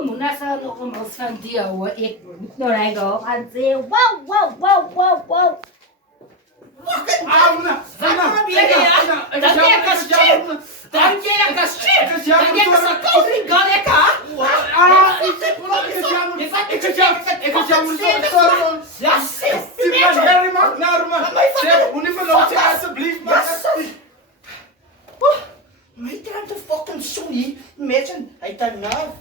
Muna sa ano ko mas fan dia wa ek no rai go and say wow. Bakit? Muna! My time to fucking sorry. Imagine, I don't know.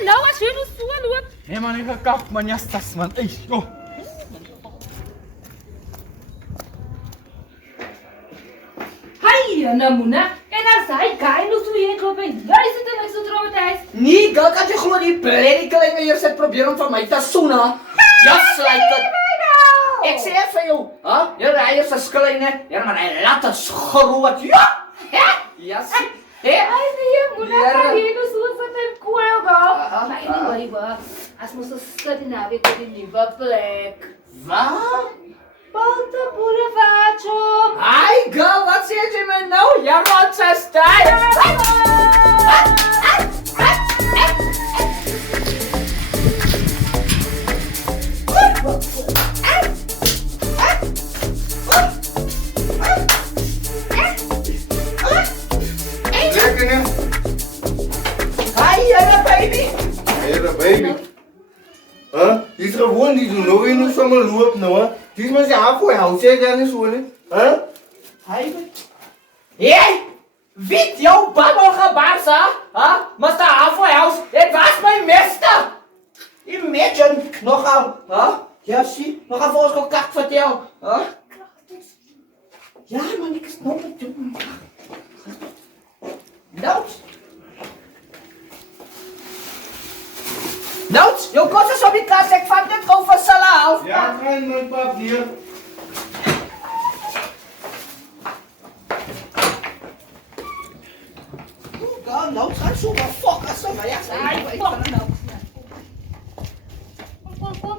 Nou as jy nou so loop. Hey man, ik ga kap man, jastas man. Ey, go. Hai, na muna. En as hy kai nou so hier loop en jy sit en ek so traumatized. Nee, girl, kan jy gewoon die bloody kleine hier sit probeer om van my te soene? Just like it. Ek sê vir jou, hè? Jy ry hier verskillende. Ja, maar hy laat ons groot. Ja. Ja, sien. Ai nee, muna kan jy nou so sit en kwel go. Maar anyway, as mos sit na weer op die nuwe plek. Wat? Balta Boulevard shop. Ai, girl, wat sê jy my nou? Jy moet se stay. Lekker hè? Hi, Jana, baby. Hey, baby. Huh? Die is gewoon die doen nou weer niet van me loop nou hè. Die is maar zijn af voor jou, zeg jij niet zo hè? Huh? Hi, hey, wie jou babbel gebarsa? Huh? Must the halfway house? It was my mister. Imagine, nogal, huh? Ja, zie, nogal voor ons gekakt vertel, huh? Ja, man, ik is nog niet doen. Notes, jou kos is op die kast, ek vang dit gauw vir Sala af. Ja, gaan mijn pap hier. God, notes, gaan so fuck as my ass.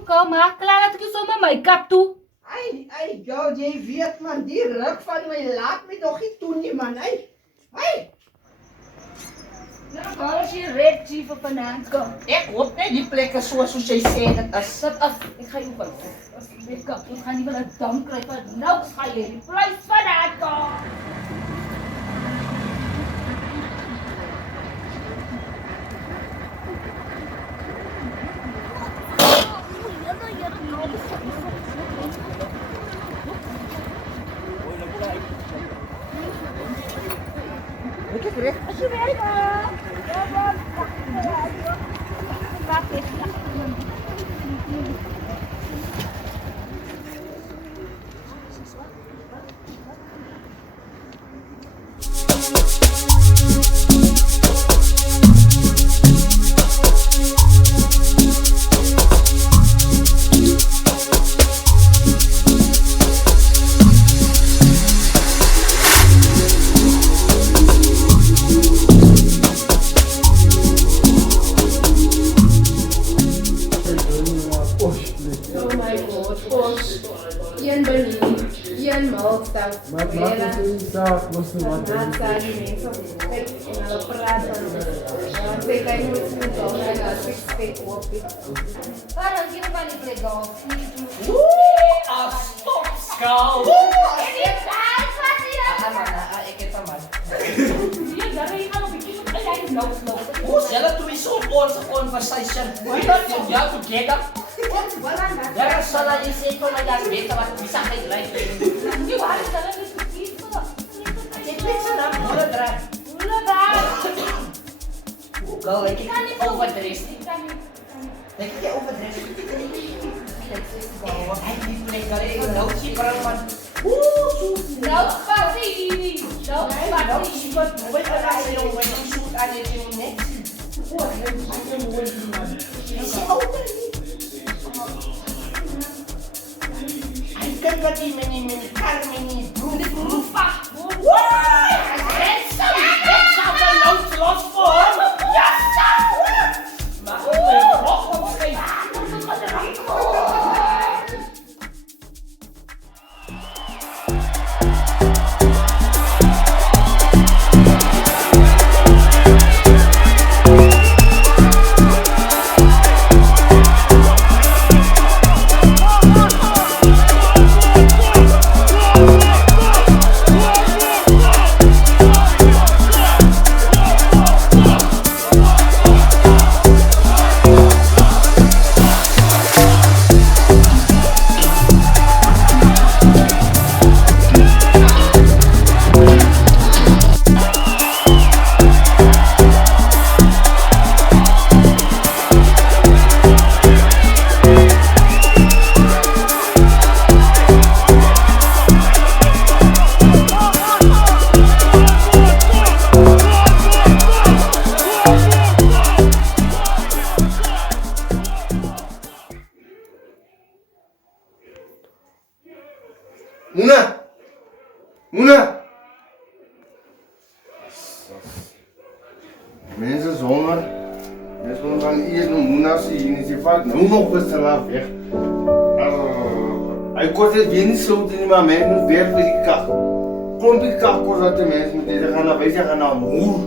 Kom maar, klaar dat ek so met my kap toe. Ai, girl, jy weet man, die ruk van my laat my nog nie toe nie man, ai. Nou, gaan as jy red chief op vanaand kom. Ek hoop net die plek is soos jy sê dit is. Sit af, ek gaan jou vat. As jy kap, ons gaan nie wel 'n dam kry van nou gaan jy die prys vanaand kom. Wat maak het in die zaak? Moest er wat doen? Stop, skou. Julle twee so op ons conversation. We don't know you together. Daar sal jy sê kom my daar weet wat die sagheid lyk. Jy waar is hulle dus gekies vir? Ek weet se naam hoor draai. Go, ek het overdress. Ek het overdress. Hy die plek daar ek nou sien vir man. Nou pas hierdie. Nou pas Jy moet nooit verraai jy om my shoot aan jy doen net. Hy kan wat die mini Carmini Rufa. Dit sal nou los voor. Ja, maar nog steeds. Moena! Mensen is honger. Mensen gaan eers naar Moena zien. En ze vaak nou nog eens te laat weg. Hij kost het weer niet sloten niet, maar mensen moeten weer voor die kak. Klompje kak kost dat de mensen moeten. Ze gaan naar wijs, ze gaan naar moer.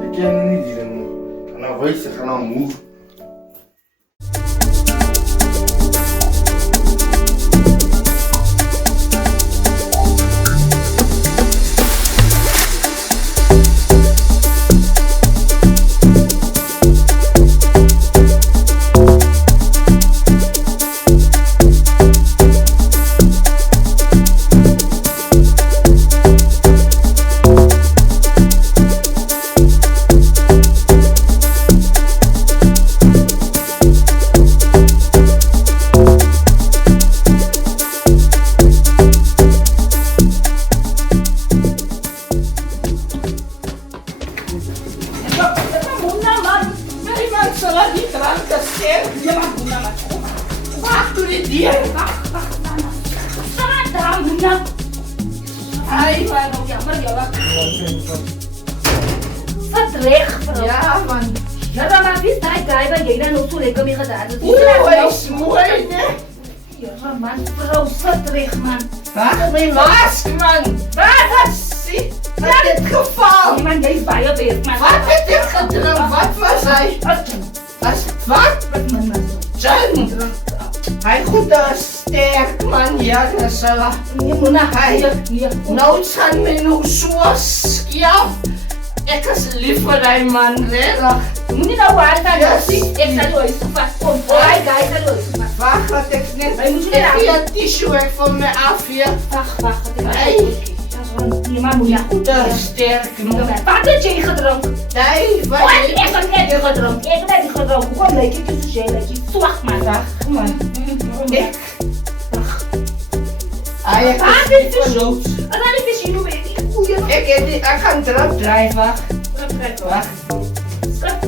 Ze kennen niet die dingen. Ze gaan naar wijs, ze gaan naar moer. Ja, man. Ja, dan maar wist hij bij jij dan ook zo lekker mee gedaan. Oeh, is mooi, ne? Ja, man, vrouw, zat terug, man. Wat? Mijn mask, man. Wat? Zie, wat dit geval? Die man, jij is bij je beest, man. Wat heeft dit gedronken? Wat was hij? Wat? Wat, man? John! Hij goed sterk, man. Ja, dat is wel. Nee, Mona, Hij, hier. nou zijn we nu zo skiaf. Ik is lief voor die man, redelijk. Je moet niet nou waar gaan, Yes. zie. Ik zal je eens vast. Kom, hij ga je eens vast. Wacht, wat ik net. Maar je moet je Ik niet heb een tissue weg van mij af hier. Wacht, ik ga Hey. nee, maar Mona. Goed sterk, man. Wat heb je gedronken? Nee, wat? Wat? Ik heb net gedronken. Ik heb net gedronken. Kom, leek je tussen jij, leek je. Zwak, man. Wacht, man. Ik. Wacht. Hij Ah, heeft dit is zo. En dan is je nu weer. Ik ga erop drijven. Wacht. Stop.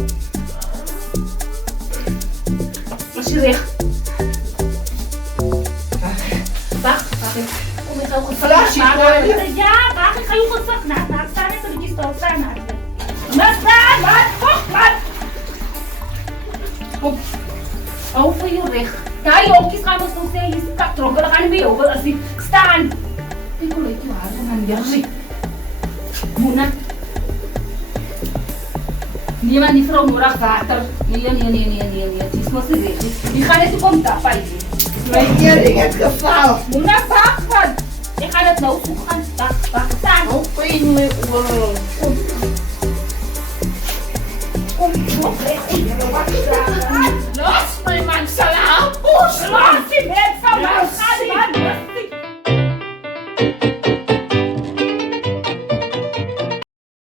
Als je recht. Wacht. Kom, ik ga ook een Flesje, maken. hoor. Ja, wacht. Ik ga je ook een zak na. Sta net een beetje stil. Sta na. Maar sta, maar. Kom. Over je recht. Daar je ook eens gaan we zo zeggen. Je staat dronken. Dan gaan we weer over. Als die staan. Ik wil het je halen. Man, ja, Mona. Nee, maar die vrouw nodig water. Nee. Het is maar serieus. Die gaat net op tappen. Mijn keer in het geval. Mona, wacht, man. Ik ga het nou zoeken. Wacht, staan. Open mijn oren.